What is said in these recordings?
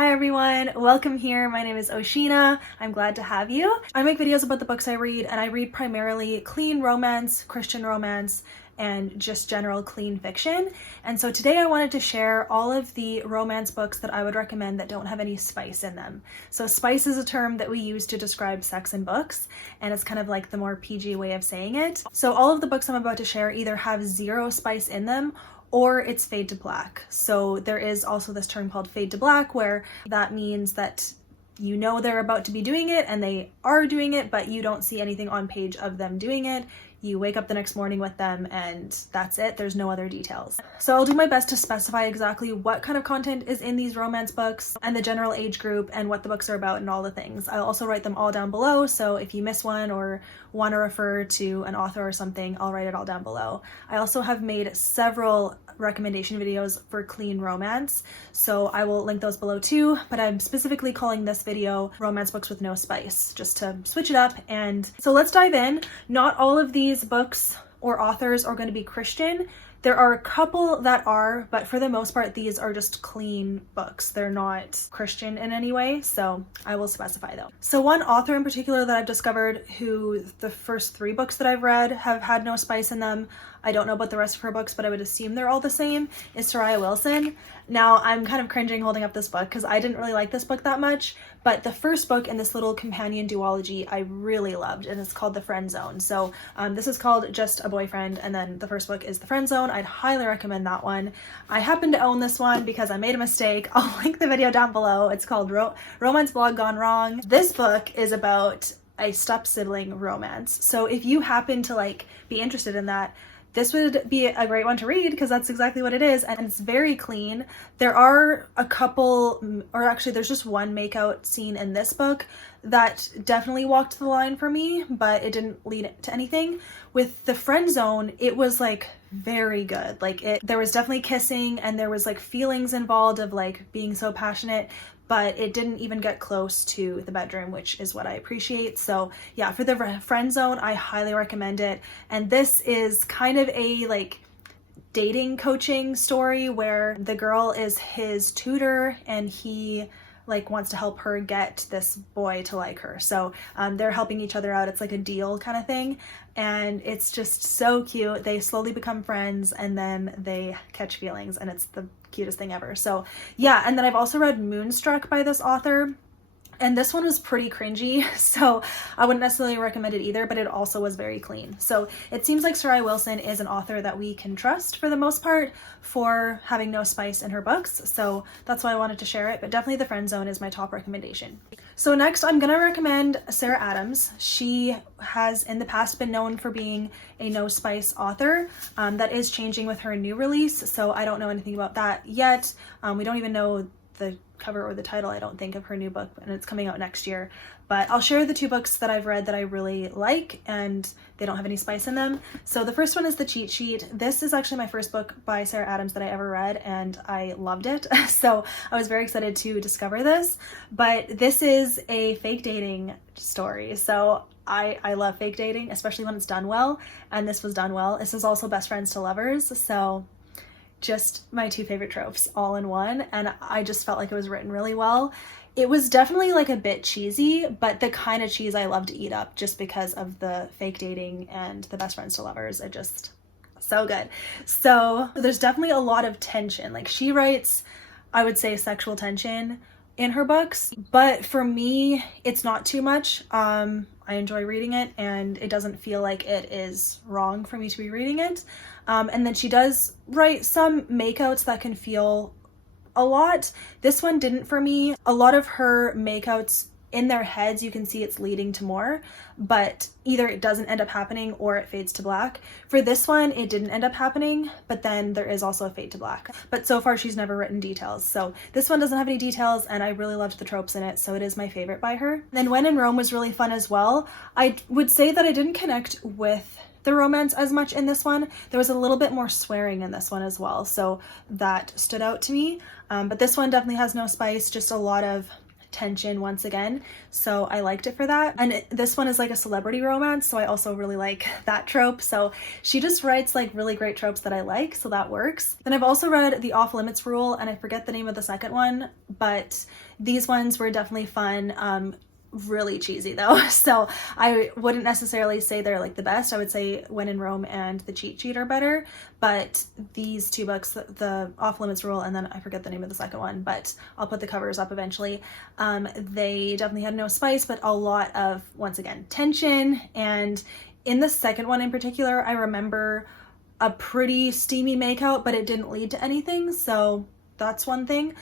Hi everyone, welcome here. My name is Oshina. I'm glad to have you. I make videos about the books I read, and I read primarily clean romance, Christian romance, and just general clean fiction. And so today I wanted to share all of the romance books that I would recommend that don't have any spice in them. So spice is a term that we use to describe sex in books, and it's kind of like the more PG way of saying it. So all of the books I'm about to share either have zero spice in them or it's fade to black. So there is also this term called fade to black, where that means that you know they're about to be doing it and they are doing it, but you don't see anything on page of them doing it. You wake up the next morning with them and that's it. There's no other details. So I'll do my best to specify exactly what kind of content is in these romance books and the general age group and what the books are about and all the things. I'll also write them all down below, so if you miss one or want to refer to an author or something, I'll write it all down below. I also have made several recommendation videos for clean romance, so I will link those below too, but I'm specifically calling this video Romance Books with No Spice, just to switch it up. And so let's dive in. Not all of these books or authors are going to be Christian. There are a couple that are, but for the most part, these are just clean books. They're not Christian in any way, so I will specify though. So one author in particular that I've discovered who the first 3 books that I've read have had no spice in them, I don't know about the rest of her books, but I would assume they're all the same, is Sariah Wilson. Now, I'm kind of cringing holding up this book because I didn't really like this book that much, but the first book in this little companion duology I really loved, and it's called The Friend Zone. So this is called Just a Boyfriend, and then the first book is The Friend Zone. I'd highly recommend that one. I happen to own this one because I made a mistake. I'll link the video down below. It's called Romance Blog Gone Wrong. This book is about a step-sibling romance. So if you happen to be interested in that, this would be a great one to read because that's exactly what it is, and it's very clean. There are a couple, or actually there's just one makeout scene in this book that definitely walked the line for me, but it didn't lead to anything. With The Friend Zone, it was very good. There was definitely kissing and there was feelings involved of being so passionate, but it didn't even get close to the bedroom, which is what I appreciate. So yeah, for The Friend Zone, I highly recommend it. And this is kind of a dating coaching story where the girl is his tutor and he wants to help her get this boy to like her. So they're helping each other out. It's like a deal kind of thing. And it's just so cute. They slowly become friends and then they catch feelings, and it's the cutest thing ever. So yeah, and then I've also read Moonstruck by this author, and this one was pretty cringy, so I wouldn't necessarily recommend it either, but it also was very clean. So it seems like Sarai Wilson is an author that we can trust for the most part for having no spice in her books, so that's why I wanted to share it, but definitely The Friend Zone is my top recommendation. So next I'm gonna recommend Sarah Adams. She has in the past been known for being a no spice author. That is changing with her new release, so I don't know anything about that yet. We don't even know the cover or the title, I don't think, of her new book, and it's coming out next year. But I'll share the 2 books that I've read that I really like and they don't have any spice in them. So the first one is The Cheat Sheet. This is actually my first book by Sarah Adams that I ever read, and I loved it. So I was very excited to discover this. But this is a fake dating story. So I love fake dating, especially when it's done well, and this was done well. This is also best friends to lovers, so just my 2 favorite tropes all in one, and I just felt like it was written really well. It was definitely a bit cheesy, but the kind of cheese I love to eat up just because of the fake dating and the best friends to lovers. It just so good. So there's definitely a lot of tension. She writes, I would say, sexual tension in her books, but for me it's not too much. I enjoy reading it and it doesn't feel like it is wrong for me to be reading it. And then she does write some makeouts that can feel a lot. This one didn't for me. A lot of her makeouts in their heads, you can see it's leading to more, but either it doesn't end up happening or it fades to black. For this one, it didn't end up happening, but then there is also a fade to black. But so far, she's never written details. So this one doesn't have any details, and I really loved the tropes in it, so it is my favorite by her. Then When in Rome was really fun as well. I would say that I didn't connect with the romance as much in this one. There was a little bit more swearing in this one as well, so that stood out to me. But this one definitely has no spice, just a lot of tension once again. So I liked it for that. And this one is like a celebrity romance, so I also really like that trope. So she just writes like really great tropes that I like, so that works. Then I've also read The Off Limits Rule, and I forget the name of the second one, but these ones were definitely fun. Really cheesy though, so I wouldn't necessarily say they're like the best. I would say When in Rome and The Cheat Sheet are better, but these two books, the Off Limits Rule and then I forget the name of the second one, but I'll put the covers up eventually, they definitely had no spice, but a lot of, once again, tension. And in the second one in particular, I remember a pretty steamy makeout, but it didn't lead to anything, so that's one thing.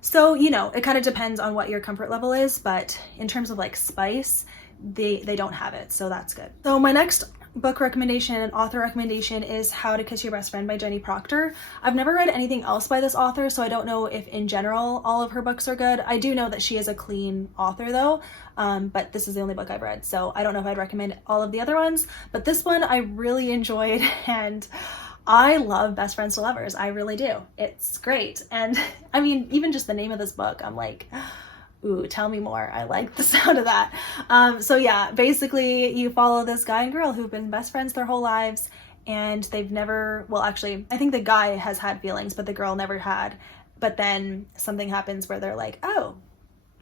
So, you know, it kind of depends on what your comfort level is, but in terms of like spice, they don't have it, so that's good. So my next book recommendation and author recommendation is How to Kiss Your Best Friend by Jenny Proctor. I've never read anything else by this author, so I don't know if in general all of her books are good. I do know that she is a clean author though, but this is the only book I've read, so I don't know if I'd recommend all of the other ones, but this one I really enjoyed, and I love Best Friends to Lovers. I really do. It's great. And I mean, even just the name of this book, I'm like, ooh, tell me more. I like the sound of that. So yeah, basically you follow this guy and girl who've been best friends their whole lives, and they've never, well, actually, I think the guy has had feelings, but the girl never had. But then something happens where they're like, oh,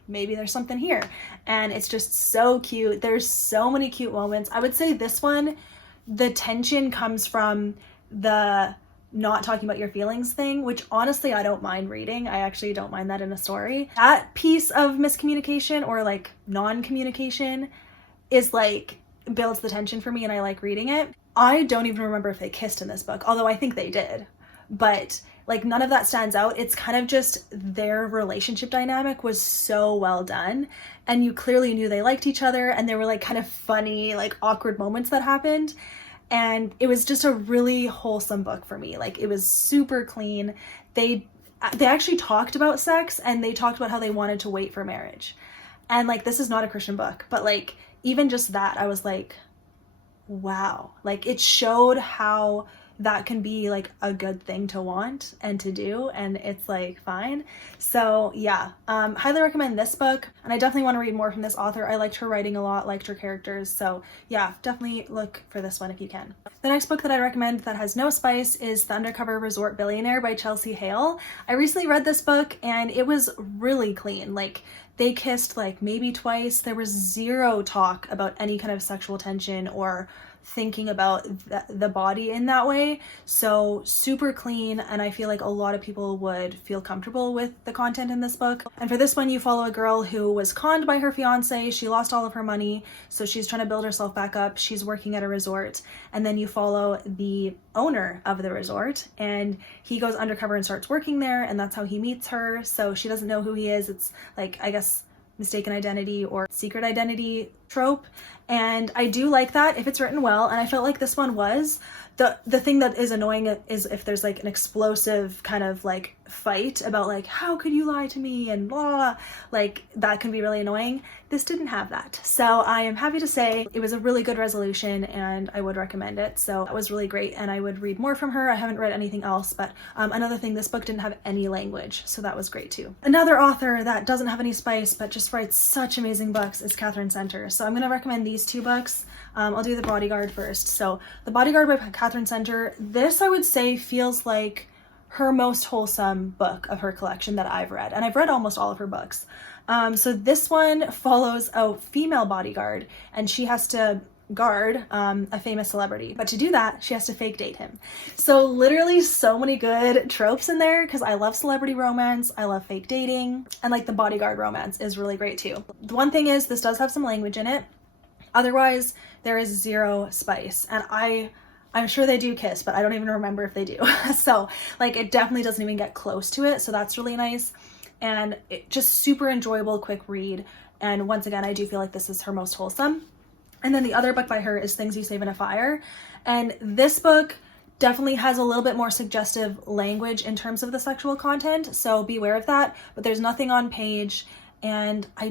maybe there's something here. And it's just so cute. There's so many cute moments. I would say this one, the tension comes from the not talking about your feelings thing, which honestly I don't mind reading. I actually don't mind that in a story. That piece of miscommunication or like non-communication is like builds the tension for me, and I like reading it. I don't even remember if they kissed in this book, although I think they did, but like none of that stands out. It's kind of just their relationship dynamic was so well done, and you clearly knew they liked each other, and there were like kind of funny like awkward moments that happened. And it was just a really wholesome book for me. Like, it was super clean. They actually talked about sex, and they talked about how they wanted to wait for marriage. And like, this is not a Christian book, but like, even just that, I was like, wow. Like, it showed how that can be like a good thing to want and to do, and it's like fine. So yeah, highly recommend this book, and I definitely want to read more from this author. I liked her writing a lot, liked her characters, so yeah, definitely look for this one if you can. The next book that I recommend that has no spice is The Undercover Resort Billionaire by Chelsea Hale. I recently read this book and it was really clean. Like, they kissed like maybe twice. There was zero talk about any kind of sexual tension or thinking about the body in that way. So super clean, and I feel like a lot of people would feel comfortable with the content in this book. And for this one, you follow a girl who was conned by her fiance. She lost all of her money, so she's trying to build herself back up. She's working at a resort, and then you follow the owner of the resort, and he goes undercover and starts working there, and that's how he meets her. So she doesn't know who he is. It's like, I guess, mistaken identity or secret identity trope, and I do like that if it's written well, and I felt like this one was. The thing that is annoying is if there's like an explosive kind of like fight about like, how could you lie to me and blah, blah, blah. Like, that can be really annoying. This didn't have that, so I am happy to say it was a really good resolution, and I would recommend it. So that was really great, and I would read more from her. I haven't read anything else, but another thing, this book didn't have any language, so that was great too. Another author that doesn't have any spice but just writes such amazing books is Katherine Center. So I'm going to recommend these two books. I'll do The Bodyguard first. So The Bodyguard by Katherine Center, this I would say feels like her most wholesome book of her collection that I've read, and I've read almost all of her books. So this one follows a female bodyguard, and she has to guard a famous celebrity, but to do that she has to fake date him. So literally so many good tropes in there, because I love celebrity romance, I love fake dating, and like the bodyguard romance is really great too. The one thing is, this does have some language in it. Otherwise, there is zero spice, and I'm sure they do kiss, but I don't even remember if they do. So like, it definitely doesn't even get close to it, so that's really nice, and it just super enjoyable, quick read. And once again, I do feel like this is her most wholesome. And then the other book by her is Things You Save in a Fire, and this book definitely has a little bit more suggestive language in terms of the sexual content, so beware of that. But there's nothing on page, and I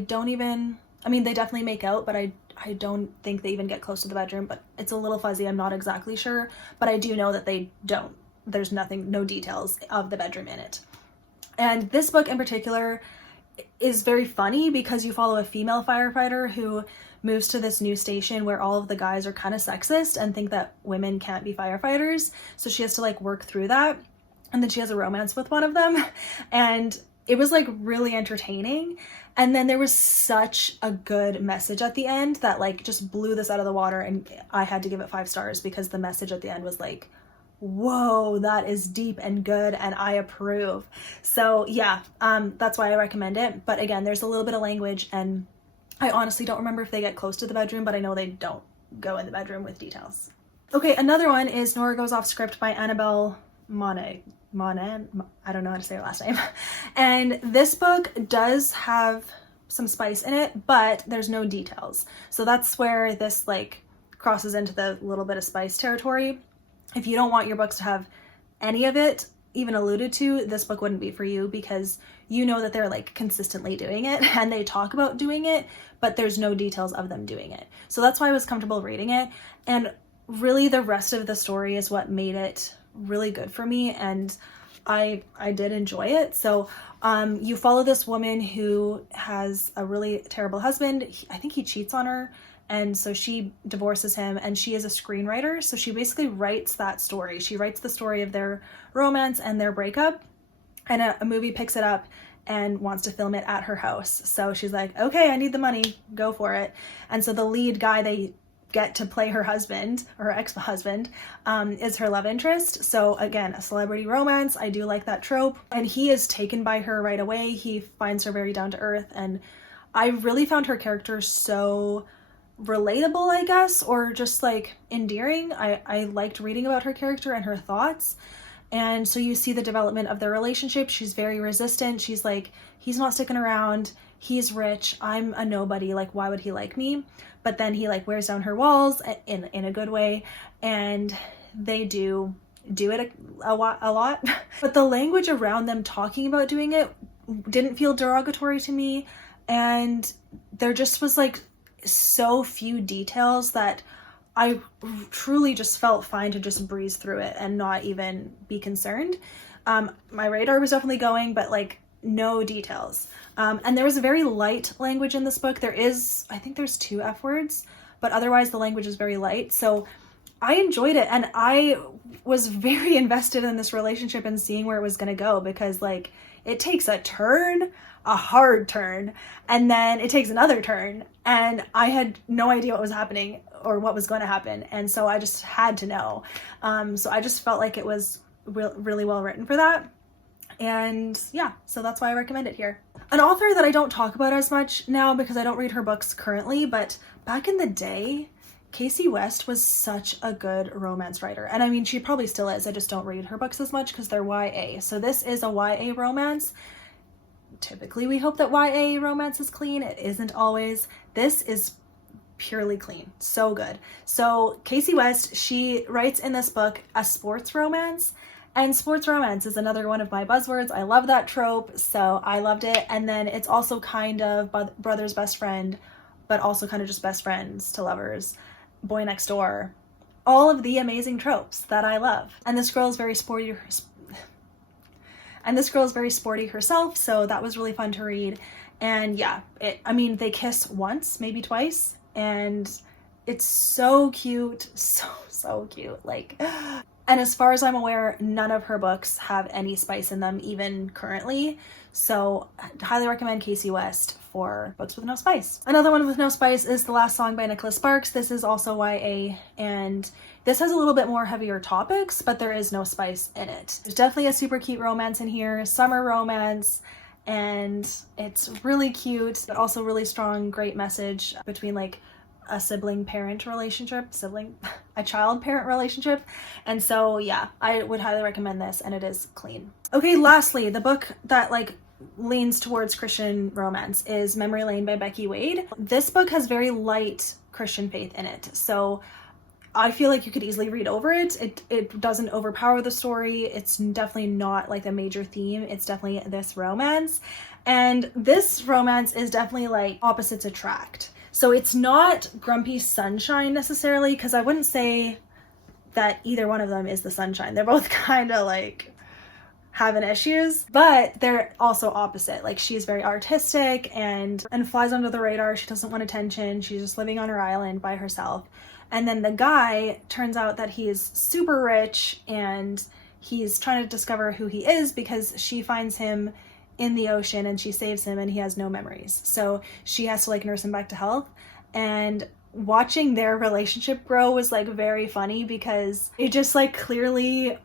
mean, they definitely make out, but I don't think they even get close to the bedroom, but it's a little fuzzy. I'm not exactly sure, but I do know that they don't. There's no details of the bedroom in it. And this book in particular, is very funny because you follow a female firefighter who moves to this new station where all of the guys are kind of sexist and think that women can't be firefighters. So she has to like work through that. And then she has a romance with one of them. And it was like really entertaining. And then there was such a good message at the end that like just blew this out of the water. And I had to give it 5 stars because the message at the end was like, whoa, that is deep and good and I approve. So yeah, that's why I recommend it. But again, there's a little bit of language and I honestly don't remember if they get close to the bedroom, but I know they don't go in the bedroom with details. Okay, another one is Nora Goes Off Script by Annabel Monaghan. I don't know how to say her last name. And this book does have some spice in it, but there's no details. So that's where this like crosses into the little bit of spice territory. If you don't want your books to have any of it even alluded to, this book wouldn't be for you because you know that they're like consistently doing it and they talk about doing it, but there's no details of them doing it. So that's why I was comfortable reading it. And really the rest of the story is what made it really good for me. And I did enjoy it. So you follow this woman who has a really terrible husband. I think he cheats on her. And so she divorces him and she is a screenwriter. So she basically writes that story. She writes the story of their romance and their breakup, and a movie picks it up and wants to film it at her house. So she's like, okay, I need the money, go for it. And so the lead guy they get to play her husband, or her ex-husband, is her love interest. So again, a celebrity romance. I do like that trope. And he is taken by her right away. He finds her very down to earth. And I really found her character so relatable, I guess, or just like endearing. I liked reading about her character and her thoughts. And so you see the development of their relationship. She's very resistant. She's like, he's not sticking around. He's rich. I'm a nobody. Like, why would he like me? But then he like wears down her walls in a good way. And they do it a lot. But the language around them talking about doing it didn't feel derogatory to me. And there just was like so few details that I truly just felt fine to just breeze through it and not even be concerned. My radar was definitely going, but like no details. And there was a very light language in this book. I think there's 2 F words, but otherwise the language is very light. So I enjoyed it and I was very invested in this relationship and seeing where it was going to go, because like it takes a turn, a hard turn, and then it takes another turn, and I had no idea what was happening or what was going to happen, and so I just had to know. So I just felt like it was really well written for that, and yeah, so that's why I recommend it here. An author that I don't talk about as much now because I don't read her books currently, but back in the day, Kasie West was such a good romance writer. And I mean, she probably still is. I just don't read her books as much because they're YA. So this is a YA romance. Typically, we hope that YA romance is clean. It isn't always. This is purely clean. So good. So Kasie West, she writes in this book a sports romance. And sports romance is another one of my buzzwords. I love that trope. So I loved it. And then it's also kind of brother's best friend, but also kind of just best friends to lovers. Boy next door, all of the amazing tropes that I love. And this girl is very sporty herself, so that was really fun to read. And yeah, they kiss once, maybe twice, and it's so cute, so cute. Like, and as far as I'm aware, none of her books have any spice in them, even currently. So I highly recommend Kasie West for books with no spice. Another one with no spice is The Last Song by Nicholas Sparks. This is also YA, and this has a little bit more heavier topics, but there is no spice in it. There's definitely a super cute romance in here, summer romance, and it's really cute, but also really strong, great message between like a a child-parent relationship. And so yeah, I would highly recommend this, and it is clean. Okay, lastly, the book that like leans towards Christian romance is Memory Lane by Becky Wade. This book has very light Christian faith in it, so I feel like you could easily read over it. It doesn't overpower the story. It's definitely not like a major theme. It's definitely this romance, and this romance is definitely like opposites attract. So it's not Grumpy Sunshine necessarily, because I wouldn't say that either one of them is the sunshine. They're both kind of like having issues, but they're also opposite. Like, she's very artistic and flies under the radar. She doesn't want attention. She's just living on her island by herself. And then the guy, turns out that he's super rich and he's trying to discover who he is because she finds him in the ocean and she saves him and he has no memories. So she has to like nurse him back to health. And watching their relationship grow was like very funny because it just like clearly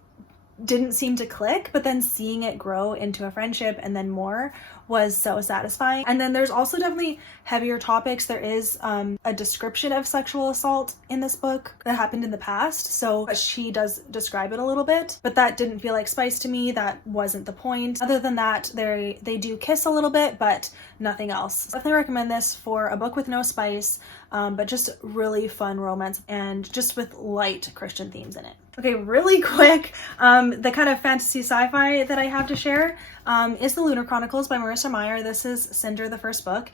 didn't seem to click, but then seeing it grow into a friendship and then more was so satisfying. And then there's also definitely heavier topics. There is a description of sexual assault in this book that happened in the past, so she does describe it a little bit, but that didn't feel like spice to me. That wasn't the point. Other than that, they do kiss a little bit, but nothing else. Definitely recommend this for a book with no spice, but just really fun romance and just with light Christian themes in it. Okay, really quick, the kind of fantasy sci-fi that I have to share is The Lunar Chronicles by Marissa Meyer. This is Cinder, the first book.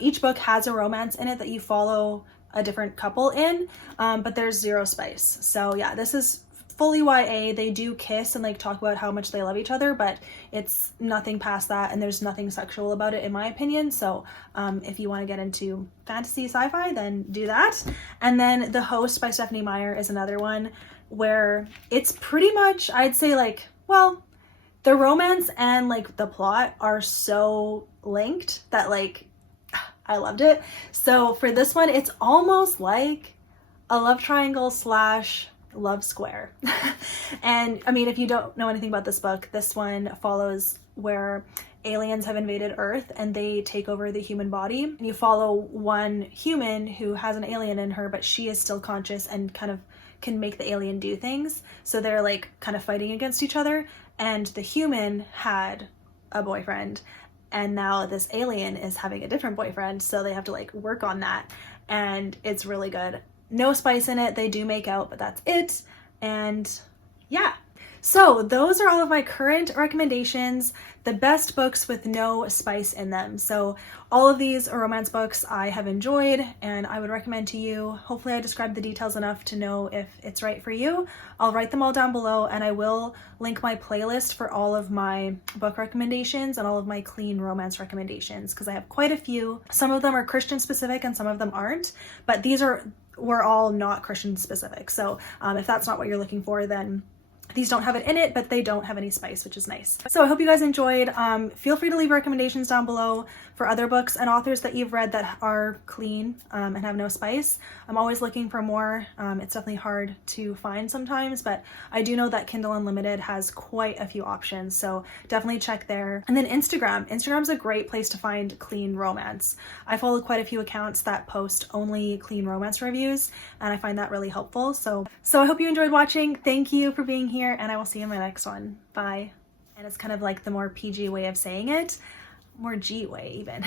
Each book has a romance in it that you follow a different couple in, but there's zero spice. So yeah, this is fully YA. They do kiss and like talk about how much they love each other, but it's nothing past that, and there's nothing sexual about it in my opinion. So if you want to get into fantasy sci-fi, then do that. And then The Host by Stephenie Meyer is another one where it's pretty much, I'd say like, well, the romance and like the plot are so linked that like I loved it. So for this one, it's almost like a love triangle slash love square. And I mean, if you don't know anything about this book, this one follows where aliens have invaded Earth and they take over the human body. And you follow one human who has an alien in her, but she is still conscious and kind of can make the alien do things. So they're like kind of fighting against each other. And the human had a boyfriend, and now this alien is having a different boyfriend. So they have to like work on that. And it's really good. No spice in it. They do make out, but that's it. And yeah. So those are all of my current recommendations, the best books with no spice in them. So all of these are romance books I have enjoyed and I would recommend to you. Hopefully I described the details enough to know if it's right for you. I'll write them all down below, and I will link my playlist for all of my book recommendations and all of my clean romance recommendations, because I have quite a few. Some of them are Christian specific and some of them aren't, but these were all not Christian specific. So if that's not what you're looking for, then these don't have it in it, but they don't have any spice, which is nice. So I hope you guys enjoyed. Feel free to leave recommendations down below for other books and authors that you've read that are clean and have no spice. I'm always looking for more. It's definitely hard to find sometimes, but I do know that Kindle Unlimited has quite a few options, so definitely check there. And then Instagram. Instagram's a great place to find clean romance. I follow quite a few accounts that post only clean romance reviews, and I find that really helpful. So I hope you enjoyed watching. Thank you for being here, and I will see you in my next one. Bye. And it's kind of like the more PG way of saying it, more G way even.